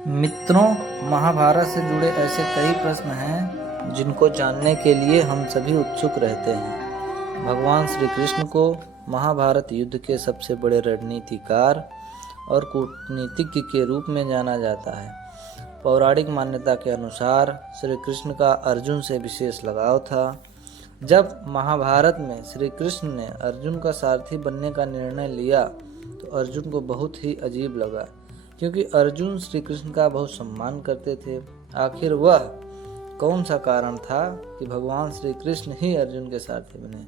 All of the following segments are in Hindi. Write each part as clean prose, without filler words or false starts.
मित्रों, महाभारत से जुड़े ऐसे कई प्रश्न हैं जिनको जानने के लिए हम सभी उत्सुक रहते हैं। भगवान श्री कृष्ण को महाभारत युद्ध के सबसे बड़े रणनीतिकार और कूटनीतिज्ञ के रूप में जाना जाता है। पौराणिक मान्यता के अनुसार श्री कृष्ण का अर्जुन से विशेष लगाव था। जब महाभारत में श्री कृष्ण ने अर्जुन का सारथी बनने का निर्णय लिया तो अर्जुन को बहुत ही अजीब लगा, क्योंकि अर्जुन श्री कृष्ण का बहुत सम्मान करते थे। आखिर वह कौन सा कारण था कि भगवान श्री कृष्ण ही अर्जुन के सारथी बने?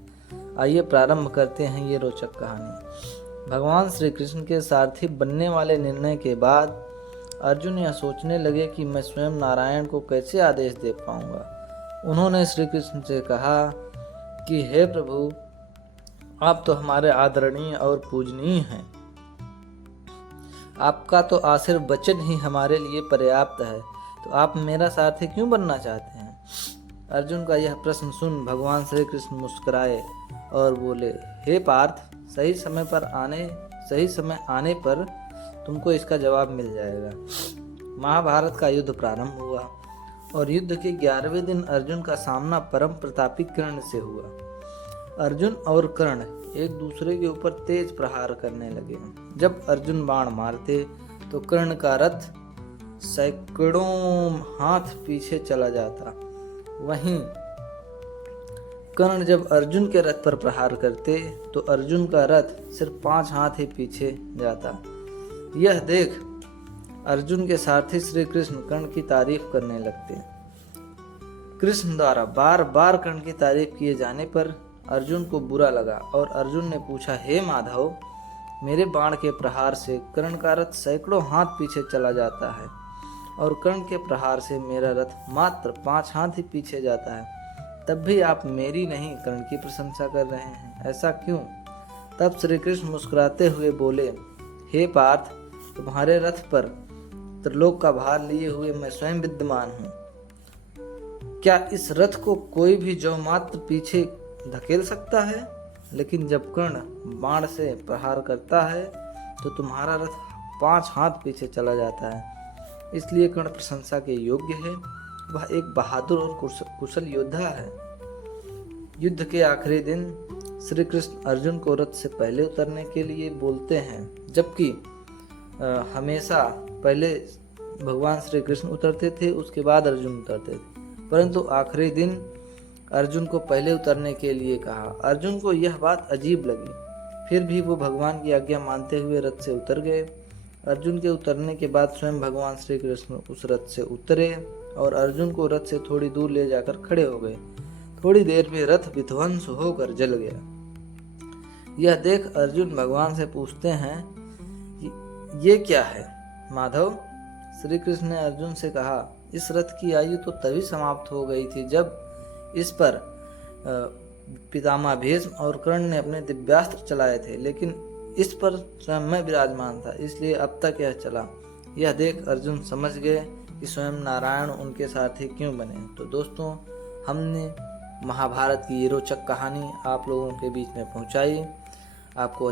आइए प्रारंभ करते हैं ये रोचक कहानी। भगवान श्री कृष्ण के सारथी बनने वाले निर्णय के बाद अर्जुन यह सोचने लगे कि मैं स्वयं नारायण को कैसे आदेश दे पाऊंगा। उन्होंने श्री कृष्ण से कहा कि हे प्रभु, आप तो हमारे आदरणीय और पूजनीय हैं। आपका तो आशीर्वाद वचन ही हमारे लिए पर्याप्त है, तो आप मेरा सारथी क्यों बनना चाहते हैं? अर्जुन का यह प्रश्न सुन भगवान श्री कृष्ण मुस्कुराए और बोले, हे पार्थ, सही समय आने पर तुमको इसका जवाब मिल जाएगा। महाभारत का युद्ध प्रारंभ हुआ और युद्ध के 11वें दिन अर्जुन का सामना परम प्रतापी कर्ण से हुआ। अर्जुन और कर्ण एक दूसरे के ऊपर तेज प्रहार करने लगे। जब अर्जुन बाण मारते तो कर्ण का रथ सैकड़ों हाथ पीछे चला जाता। वहीं कर्ण जब अर्जुन के रथ पर प्रहार करते तो अर्जुन का रथ सिर्फ 5 हाथ ही पीछे जाता। यह देख अर्जुन के सारथी श्री कृष्ण कर्ण की तारीफ करने लगते। कृष्ण द्वारा बार बार कर्ण की तारीफ किए जाने पर अर्जुन को बुरा लगा और अर्जुन ने पूछा, हे माधव, मेरे बाण के प्रहार से कर्ण का रथ सैकड़ों हाथ पीछे चला जाता है और कर्ण के प्रहार से मेरा रथ मात्र 5 हाथ ही पीछे जाता है, तब भी आप मेरी नहीं कर्ण की प्रशंसा कर रहे हैं, ऐसा क्यों? तब श्री कृष्ण मुस्कुराते हुए बोले, हे पार्थ, तुम्हारे रथ पर त्रिलोक का भार लिए हुए मैं स्वयं विद्यमान हूँ। क्या इस रथ को कोई भी जो मात्र पीछे धकेल सकता है? लेकिन जब कर्ण बाण से प्रहार करता है तो तुम्हारा रथ 5 हाथ पीछे चला जाता है। इसलिए कर्ण प्रशंसा के योग्य है। वह एक बहादुर और कुशल योद्धा है। युद्ध के आखिरी दिन श्री कृष्ण अर्जुन को रथ से पहले उतरने के लिए बोलते हैं, जबकि हमेशा पहले भगवान श्री कृष्ण उतरते थे, उसके बाद अर्जुन उतरते थे, परंतु आखिरी दिन अर्जुन को पहले उतरने के लिए कहा। अर्जुन को यह बात अजीब लगी, फिर भी वो भगवान की आज्ञा मानते हुए रथ से उतर गए। अर्जुन के उतरने के बाद स्वयं भगवान श्री कृष्ण उस रथ से उतरे और अर्जुन को रथ से थोड़ी दूर ले जाकर खड़े हो गए। थोड़ी देर में रथ विध्वंस होकर जल गया। यह देख अर्जुन भगवान से पूछते हैं, ये क्या है माधव? श्री कृष्ण ने अर्जुन से कहा, इस रथ की आयु तो तभी समाप्त हो गई थी जब इस पर पितामह भीष्म और कर्ण ने अपने दिव्यास्त्र चलाए थे, लेकिन इस पर स्वयं मैं विराजमान था, इसलिए अब तक यह चला। यह देख अर्जुन समझ गए कि स्वयं नारायण उनके सारथी क्यों बने। तो दोस्तों, हमने महाभारत की ये रोचक कहानी आप लोगों के बीच में पहुंचाई। आपको